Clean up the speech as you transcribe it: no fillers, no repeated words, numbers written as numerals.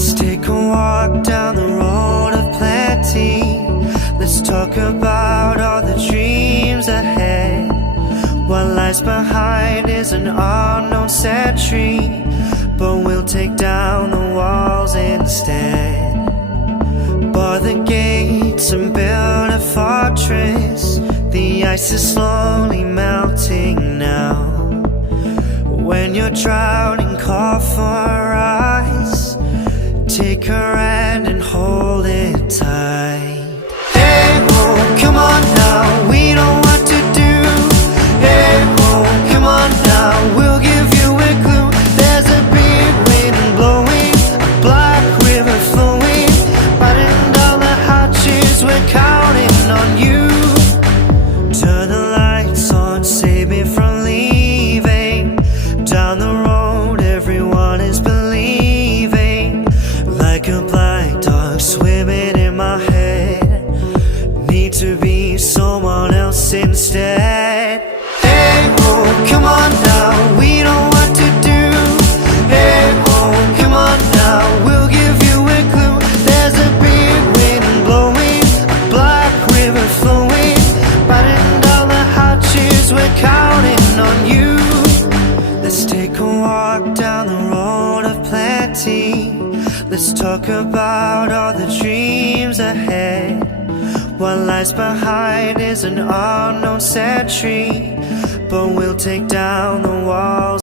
Let's take a walk down the road of plenty. Let's talk about all the dreams ahead. What lies behind is an unknown sentry, but we'll take down the walls instead. Bar the gates and build a fortress. The ice is slowly melting now. When you're drowning, call for ice. Take her hand and hold it tight. Hey, oh, come on now, we know what to do. Hey, oh, come on now, we'll give you a clue. There's a big wind blowing, a black river flowing, riding down the hatches, we're counting on you. Turn the lights on, save me from leaving. Down the road, everyone is believing. Like a black dog swimming in my head. Need to be someone else instead. Hey, oh, come on now, we know what to do. Hey, oh, come on now, we'll give you a clue. There's a big wind blowing, a black river flowing, riding down the hatches, we're counting on you. Let's take a walk down the road of plenty. Let's talk about all the dreams ahead. What lies behind is an unknown sentry, but we'll take down the walls.